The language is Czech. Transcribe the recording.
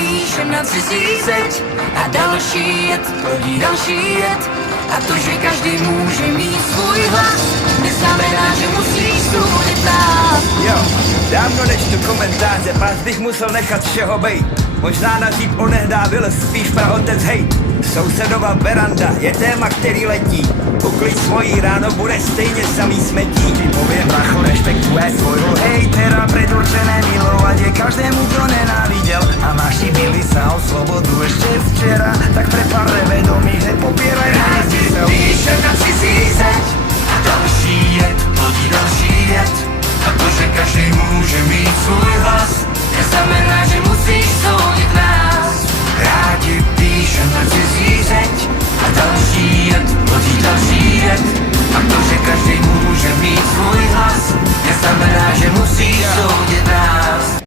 píšem na cizí zeď a další jet, plodí další jet. A to, že každý může mít svůj hlas, neznamená, že musíš soudit nás. Jo, dávno nečtu komentáře, pás bych musel nechat všeho bejt. Možná nazít onehdá vylez, spíš prahotec hejt. Sousedova veranda je téma, který letí. Uklid svojí ráno, bude stejně samý smetí. Ti poviem, bracho, rešpektuje svojho hejtera, predurčené milou.